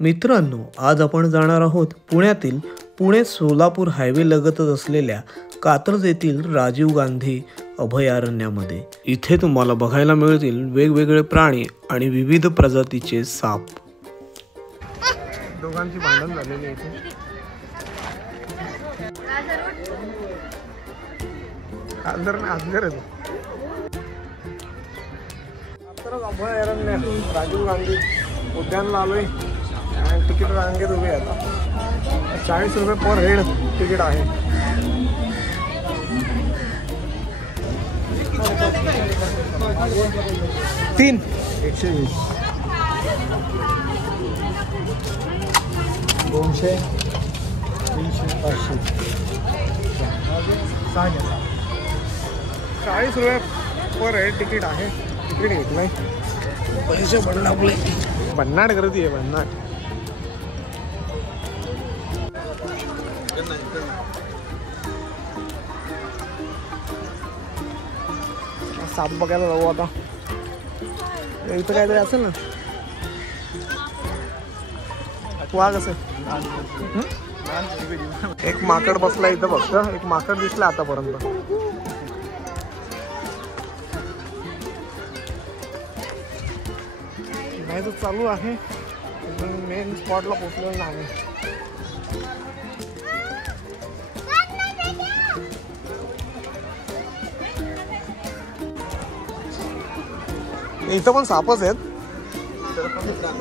मित्रांनो, आज आपण जाणार आहोत पुण्यातील पुणे सोलापूर हायवे लगतच असलेल्या कात्रज येथील राजीव गांधी अभयारण्यामध्ये। इथे तुम्हाला बघायला मिळतील वेगवेगळे प्राणी आणि विविध प्रजातीचे साप। दोघांची भांडण झालेली आहे इथे। आजगर आहे कात्रज अभयारण्य राजीव गांधी उद्यानला आलोय। तिकीट रांगेत उभे आता 40 रुपये पर हेड तिकीट आहे। तीन 120 200 300 500 40 रुपये पर हेड तिकीट आहे। तिकीट घेतलंय पैसे भन्नाट गर्दी आहे भन्नाट। साप बघायला जाऊ आता। इथं काहीतरी असेल ना। वाघ असेल। एक माकड बसला इथं फक्त। एक माकड दिसला आतापर्यंत। नाही तर चालू आहे। मेन स्पॉटला पोहोचलेलं नाही। इथं पण सापच आहेत।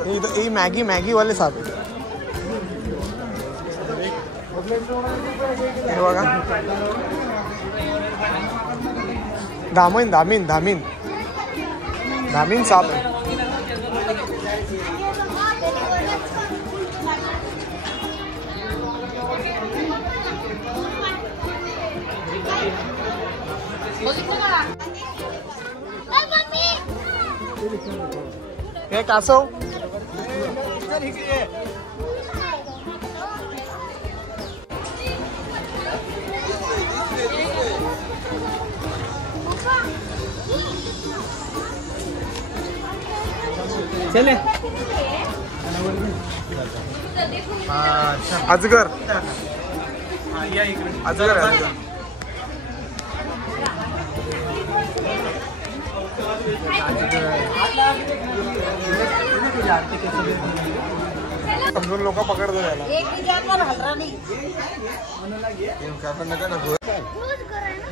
इथं मॅगी वाले साप आहेत। हे बघा धामीन साप आहे। हे कासव चले। अजगर समजून लोक पकडतो त्याला।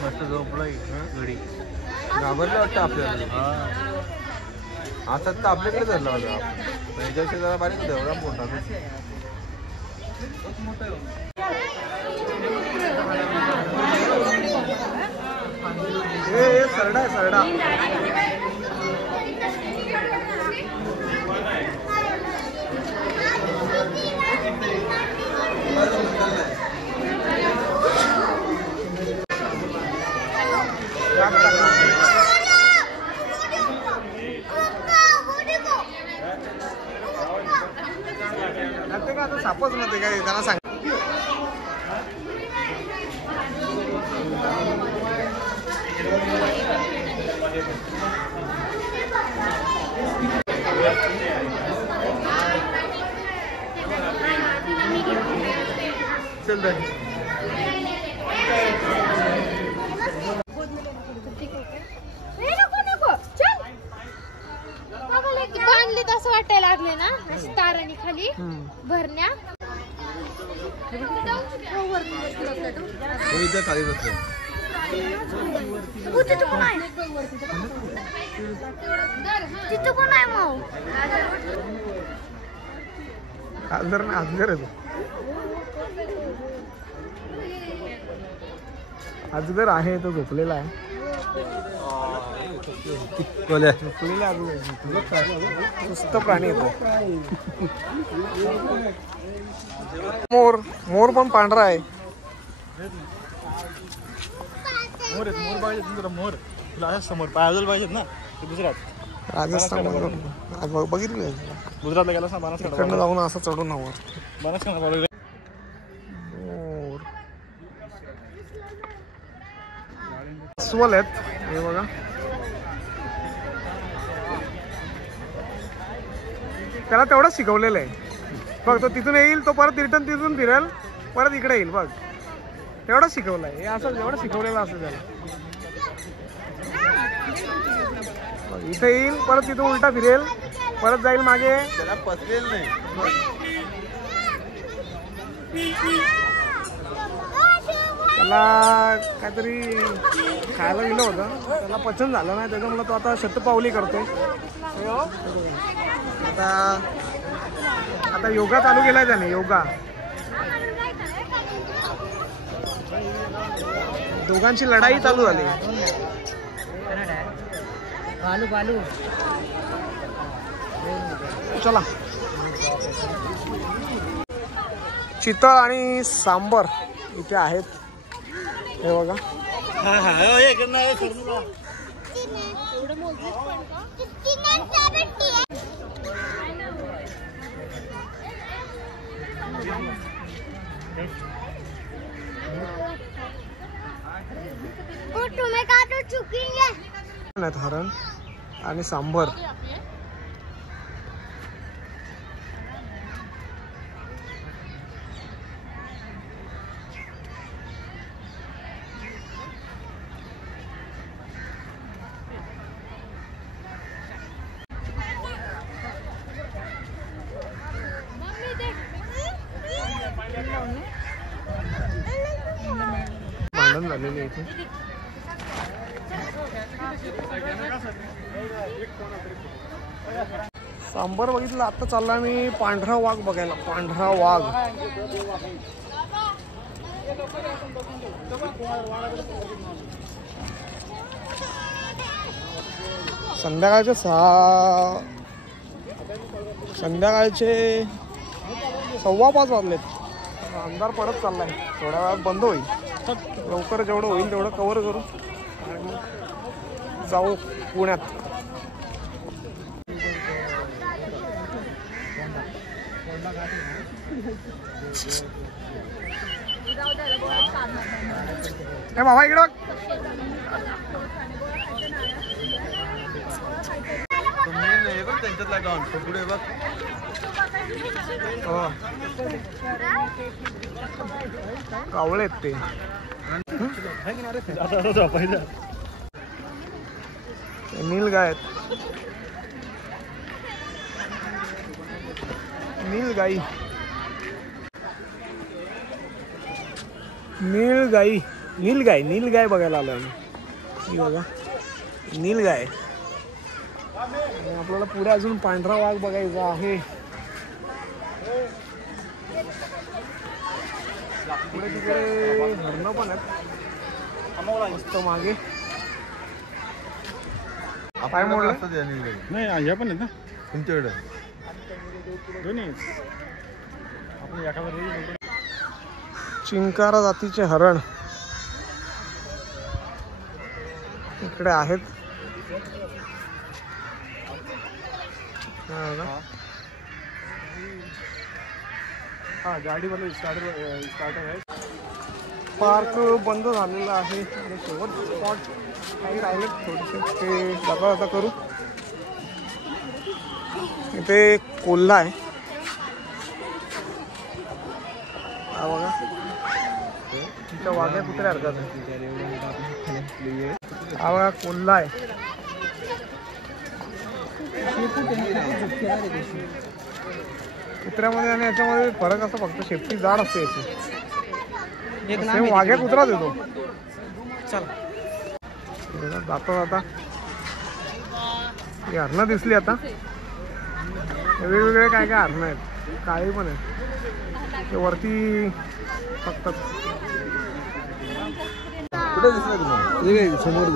मस्त झोपलाय घडी घाबरलं वाटतं आपल्याला। आता तर आपल्याकडे धरला होता। याच्यापेक्षा जरा बारीक होता एवढा मोठा। सरडा आहे सरडा। आता सापच मध्ये काय त्यांना सांग। चल बांधलेत असं वाटायला लागले ना अशी तारांनी खाली भरण्या। आजगर आहे। अजगर आहे तो झोपलेला आहे। सुस्त प्राणी येतो। मोर पण पांढरा आहे। मोर तुला समोर पायजल पाहिजेत ना। गुजरात राजस्थान बघितलं। गुजरातला गेला ना बनासकांठा जाऊन असं चढून हवं बनासकांठा। अस्वल आहेत हे बघा। त्याला तेवढं शिकवलेलं आहे। बघ तो तिथून येईल, तो परत रिटर्न तिथून फिरेल, परत इकडे येईल. बघ एवढं शिकवलंय हे, असं एवढं शिकवलेलं असतं त्याला. बघ इथे येईल, परत तिथून उलटा फिरेल, परत जाईल मागे. त्याला पचलेलं नाही. त्याला काहीतरी खायला दिलं होतं, त्याला पचन झालं नाही, त्याच्यामुळे तो आता शतपावली करतोय. आता योगा चालू केलाय त्याने, योगा. दोघांची लढाई चालू झाली. चला, चितळ आणि सांबर इथे आहेत. हे बघा, हरण आणि सांबर. भांडण झालेले इथे. सांबर बघितलं. आता चालला मी पांढरा वाघ बघायला. पांढरा वाघ संध्याकाळचे 5:15 वाजलेत. अंधार पडत चाललाय, थोड्या वेळात बंद होईल. लवकर जेवढं होईल तेवढं कव्हर करू आणि मग जाऊ पुण्यात. ए बाबा इकडं त्यांच्यातला डॉन तो पुढे बघ. कावळे आहेत ते. नीलगाय आहेत. नीलगाई नीलगाई नीलगाय नीलगाय बघायला आलो आम्ही. बघा नीलगाय. आणि आपल्याला पुढे अजून पांढरा वाघ बघायचा आहे. पुढे तिकडे हरणं पण आहेत मस्त मागे. पाय मोडला नाही, या पण आहेत ना तुमच्याकडे दोन्ही. आपण एकावर चिंकारा जातीचे हरण इकडे आहेत. हा गाडीवाले स्टार्टर आहे. पार्क बंद झालेला आहे आणि शेवट स्पॉट काही राहिले थोडेसे, ते जाता जाता करू. इथे कोल्हा आहे. हा बघा, तिच्या वाघ्या कुत्र्या हरकत आहे. हा बघा कोल्हा आहे. कुत्र्यामध्ये आणि याच्यामध्ये फरक असं फक्त शेपटी जाड असते याची. वाघ्या कुत्रा देतो. चला जातो आता. ही हरणं दिसली आता. वेगवेगळे काय काय हरणं आहेत, काळी पण आहेत. ते वरती फक्त कुठे दिसला तुम्हाला? समोर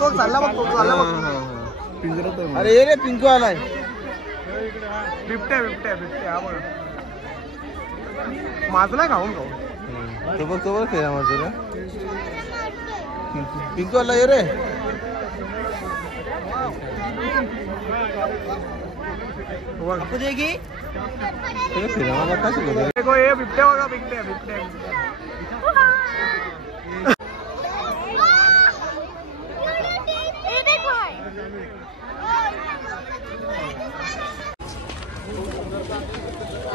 तो चालला बघ, तो चालला बघ. अरे ये रे पिंकू आलाय. बिबट्या बिबट्या बिबट्या. हा बघा माझलाय खाऊन खाऊन. तो बघ फेरा मारतो रे. पिंकू आला ये रे. फेरा मारला काय शिकवतो? देखो ये बिबट्या बघा, बिबट्या बिबट्या बिबट्या.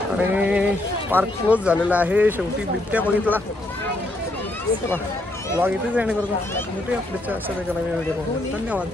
आणि पार्क क्लोज झालेला आहे. शेवटी बिबट्या बघितला. चला व्लॉग इथेच एंड करतो. भेटूया पुढच्या अशा वेगळ्या व्हिडिओ. धन्यवाद.